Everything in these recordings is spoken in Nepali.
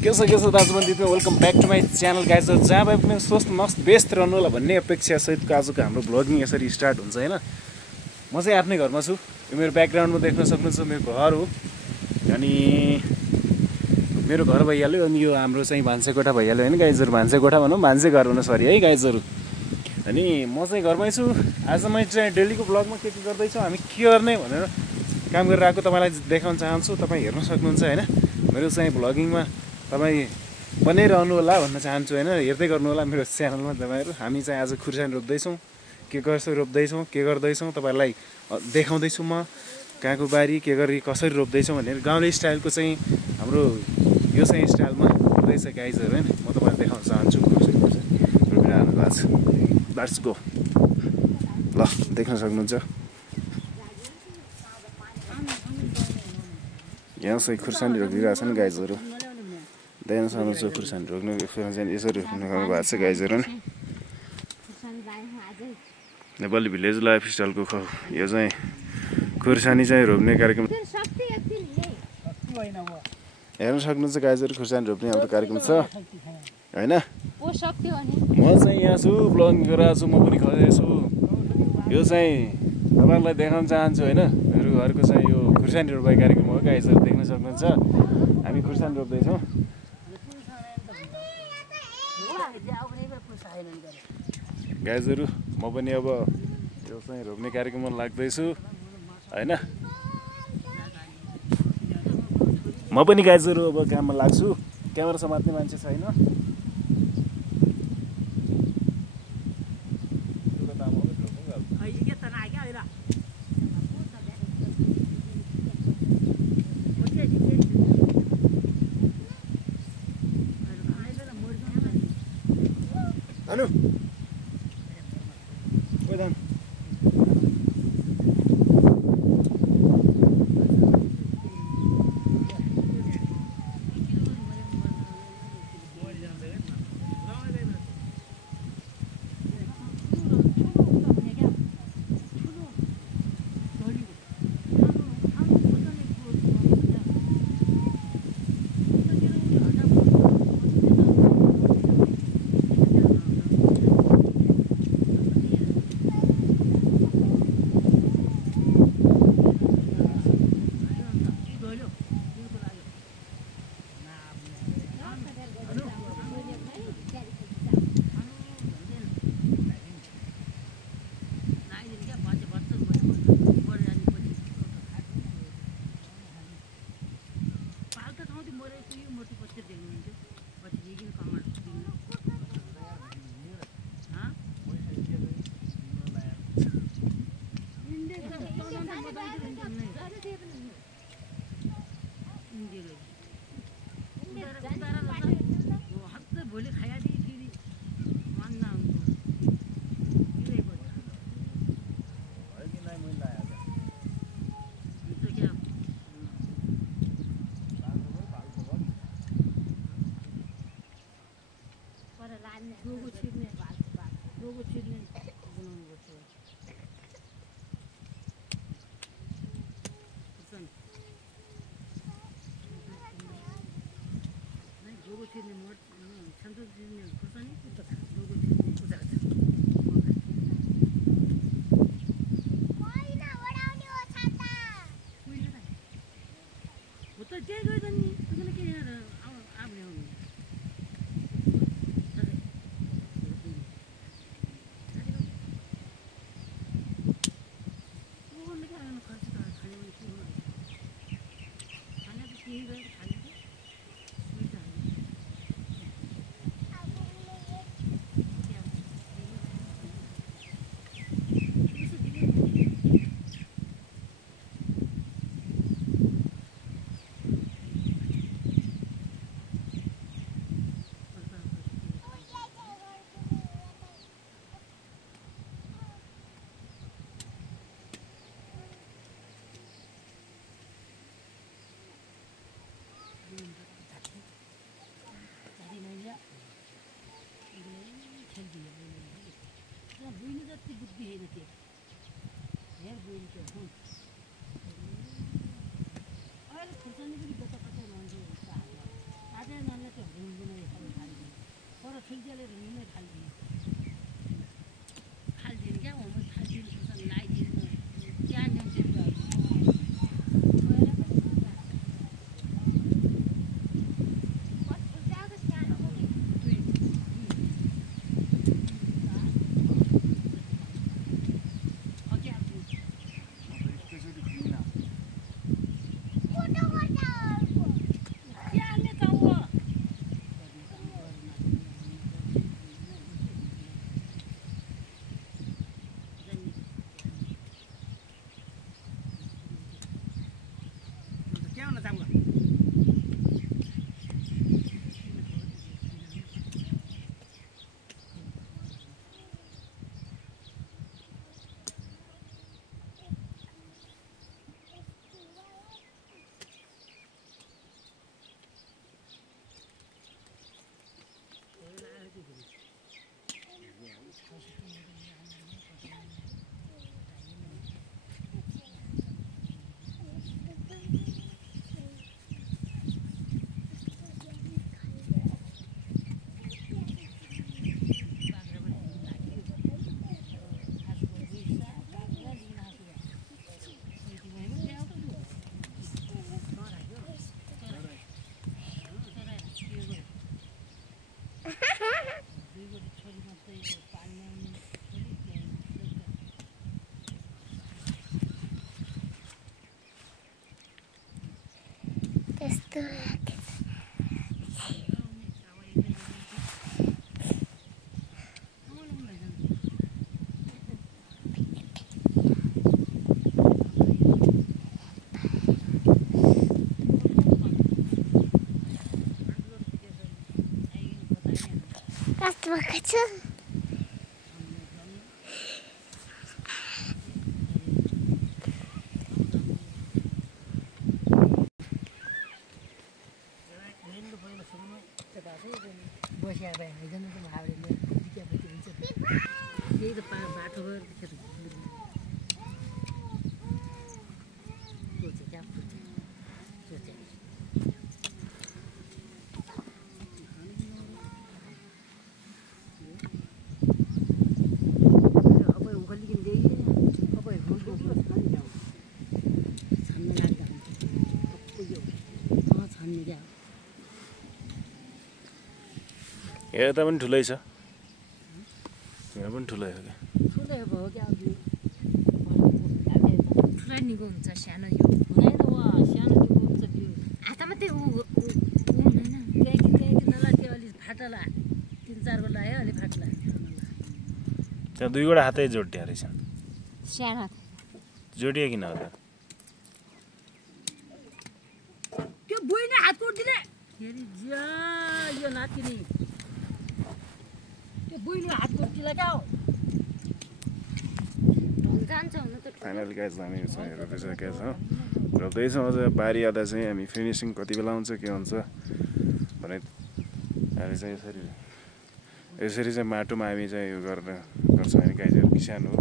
कैसे दाजुभाइ दिदीबहिनी welcome back to my channel guys. जहाँ भए पनि स्वस्थ मस्त बेस्ट रहनु होला भन्ने अपेक्षासहितको आजको हाम्रो भ्लगिङ यसरी स्टार्ट हुन्छ होइन। म चाहिँ आफ्नै घरमा छु। यो मेरो ब्याकग्राउन्डमा देख्न सक्नुहुन्छ मेरो घर हो। अनि मेरो घर भइहाल्यो। अनि यो हाम्रो चाहिँ भान्सेकोठा भइहाल्यो होइन गाइजहरू। भान्सेकोठा भनौँ, भान्से घर हुन सरी है गाइजहरू। अनि म चाहिँ घरमै छु। आज मैले चाहिँ डेलीको ब्लगमा के गर्दैछु, हामी के गर्ने भनेर काम गरेर आएको तपाईँलाई देखाउन चाहन्छु। तपाईँ हेर्न सक्नुहुन्छ होइन। मेरो चाहिँ भ्लगिङमा तपाईँ बनाइरहनु होला भन्न चाहन्छु होइन। हेर्दै गर्नु होला मेरो च्यानलमा तपाईँहरू। हामी चाहिँ आज खुर्सानी रोप्दैछौँ, के कसरी रोप्दैछौँ, के गर्दैछौँ तपाईँलाई देखाउँदैछु। म कहाँको बारी के गरी कसरी रोप्दैछौँ भनेर गाउँले स्टाइलको चाहिँ हाम्रो यो चाहिँ स्टाइलमा रोप्दैछ गाइजहरू होइन। म तपाईँलाई देखाउन चाहन्छु कसरी रोपिरहनु भएको छ। Let's go. ल देख्न सक्नुहुन्छ यहाँ चाहिँ खुर्सानी रोपिरहेको छ नि गाइजहरू। देख्न सक्नुहुन्छ खुर्सानी रोप्नु यसरी रोप्नु भएको छ गाइजहरू नि। नेपाली भिलेज लाइफ स्टाइलको यो चाहिँ खुर्सानी चाहिँ रोप्ने कार्यक्रम हेर्न सक्नुहुन्छ गाइजहरू। खुर्सानी रोप्ने हाम्रो कार्यक्रम छ होइन। म चाहिँ यहाँ छु, ब्लगिङ गरिरहेको छु। म पनि खसेको छु। यो चाहिँ तपाईँहरूलाई देखाउन चाहन्छु होइन। मेरो घरको चाहिँ यो खुर्सानी रोपाइ कार्यक्रम हो गाइजहरू। देख्न सक्नुहुन्छ हामी खुर्सानी रोप्दैछौँ गाइजहरू। म पनि अब यो चाहिँ रोप्ने कार्यक्रममा लाग्दैछु होइन। म पनि गाइजहरू अब काममा लाग्छु। क्यामेरा समात्ने मान्छे छैन। Anu, wedan. यस्तो कस्तो भएको छ बसिया भए हैन त हावडले बिक्या पछि हुन्छ त्यही त बाटो गएर खेत सोचे क्या सोचे अब उखलिकिन गई अब हुँदो छान्न लाग्दा हुन्छ छान्ने क्या हेर्दा पनि ठुलै छ यहाँ पनि ठुलै हो ठुलै भयो क्या ठुलै निको हुन्छ सानो यो हुँदैन वा सानो निको हुन्छ त्यो हातमा त्यो हुँदैन त्यही नला त्यो अलिक फाटला 3-4 को लाग्यो अलिक फाटला त्यहाँ 2 हातै जोडिया रहेछ सानो जोडिया किन हो त त्यो बुइने हात कोट्दिने फेरि ज्या यो नातिनी त्यो बुइने हात कोट्दिला क्या हो जान्छ हुन त फाइनली गाइस हामी चाहिँ रोपिसकेका छौँ रोप्दैछौँ अझ बारी आधा चाहिँ हामी फिनिसिङ कति बेला हुन्छ के हुन्छ भने हामी चाहिँ यसरी चाहिँ माटोमा हामी चाहिँ यो गर्छौँ होइन गाइजहरू किसान हो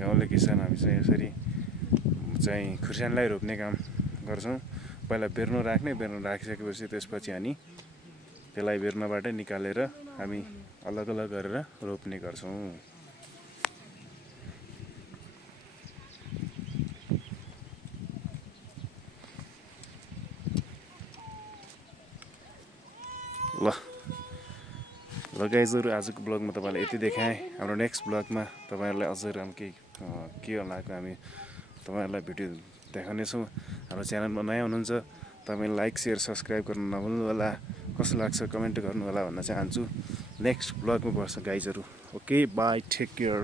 गाउँले किसान हामी चाहिँ यसरी चाहिँ खुर्सानीलाई रोप्ने काम गर्छौँ पहिला बेर्नु राखिसकेपछि त्यसपछि हामी त्यसलाई बेर्नबाटै निकालेर हामी अलग अलग गरेर रोप्ने गर्छौँ ल गाइजहरू आजको ब्लगमा तपाईँलाई यति देखाएँ हाम्रो नेक्स्ट ब्लगमा तपाईँहरूलाई अझै राम्रो के लागेको हामी तपाईँहरूलाई भिडियो देखाउनेछौँ हाम्रो च्यानलमा नयाँ हुनुहुन्छ तपाईँ लाइक सेयर सब्सक्राइब गर्नु नभुल्नु होला कस्तो लाग्छ कमेन्ट गर्नु होला भन्न चाहन्छु नेक्स्ट ब्लगमा बस्छ गाइजहरू ओके बाई टेक केयर